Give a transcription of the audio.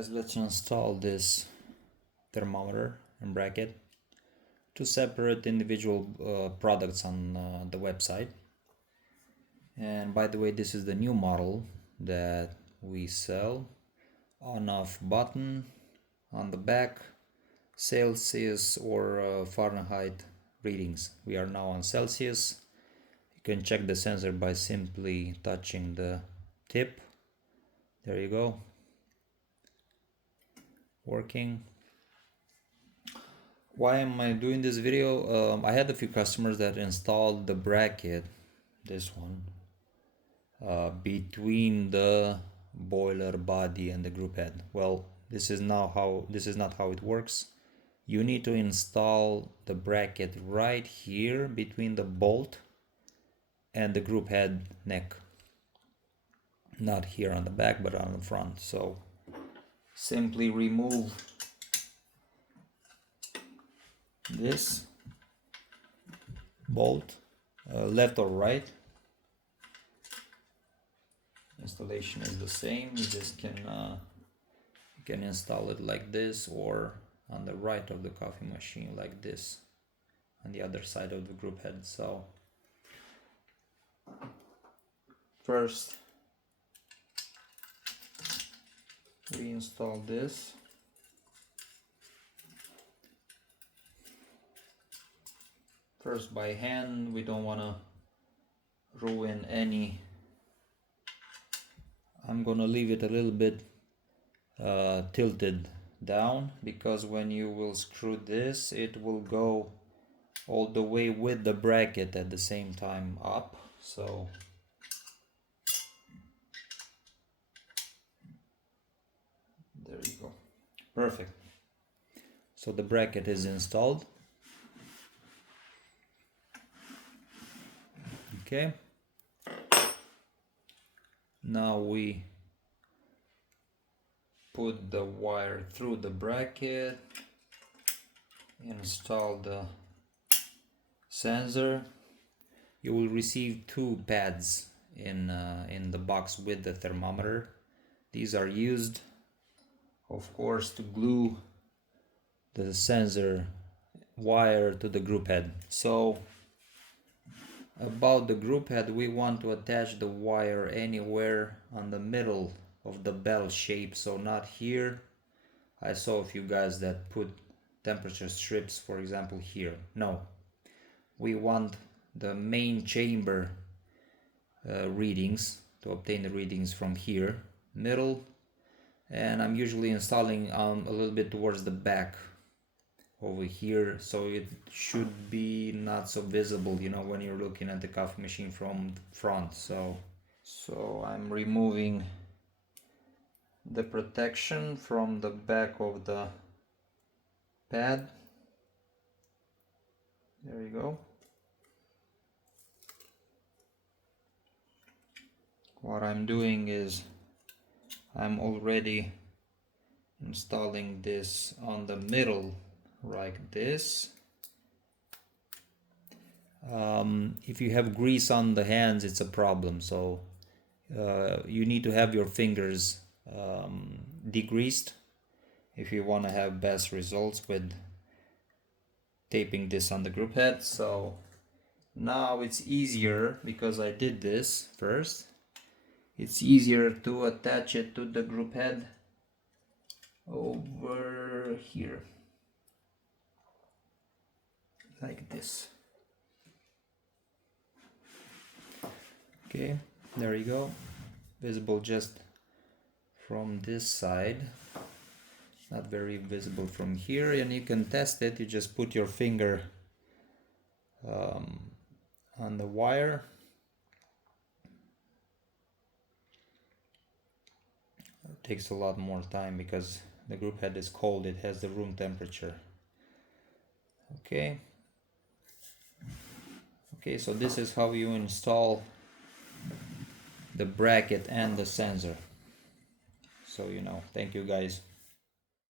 Guys, let's install this thermometer and bracket to separate individual products on the website. And by the way, this is the new model that we sell. On-off button on the back, Celsius or Fahrenheit readings. We are now on Celsius. You can check the sensor by simply touching the tip. There you go. Working. Why am I doing this video? I had a few customers that installed the bracket, this one, between the boiler body and the group head. Well, this is not how it works. You need to install the bracket right here between the bolt and the group head neck, not here on the back but on the front. So simply remove this bolt, left or right. Installation is the same. You just can install it like this, or on the right of the coffee machine like this, on the other side of the group head. So first we install this. First by hand, we don't want to ruin any. I'm gonna leave it a little bit tilted down, because when you will screw this, it will go all the way with the bracket at the same time up. So there you go. Perfect. So the bracket is installed. Okay. Now we put the wire through the bracket, install the sensor. You will receive two pads in the box with the thermometer. These are used, of course, to glue the sensor wire to the group head. So about the group head, we want to attach the wire anywhere on the middle of the bell shape, so not here. I saw a few guys that put temperature strips, for example, here. No, we want the main chamber readings, to obtain the readings from here, middle, and I'm usually installing a little bit towards the back over here, so it should be not so visible, you know, when you're looking at the coffee machine from front. So I'm removing the protection from the back of the pad. There you go. What I'm doing is I'm already installing this on the middle like this. If you have grease on the hands, it's a problem, so you need to have your fingers degreased if you want to have best results with taping this on the group head. So now it's easier, because I did this first, it's easier to attach it to the group head over here like this. Okay, there you go. Visible just from this side, not very visible from here. And you can test it. You just put your finger on the wire. It takes a lot more time because the group head is cold. It has the room temperature. Okay, so this is how you install the bracket and the sensor. So, you know, thank you guys.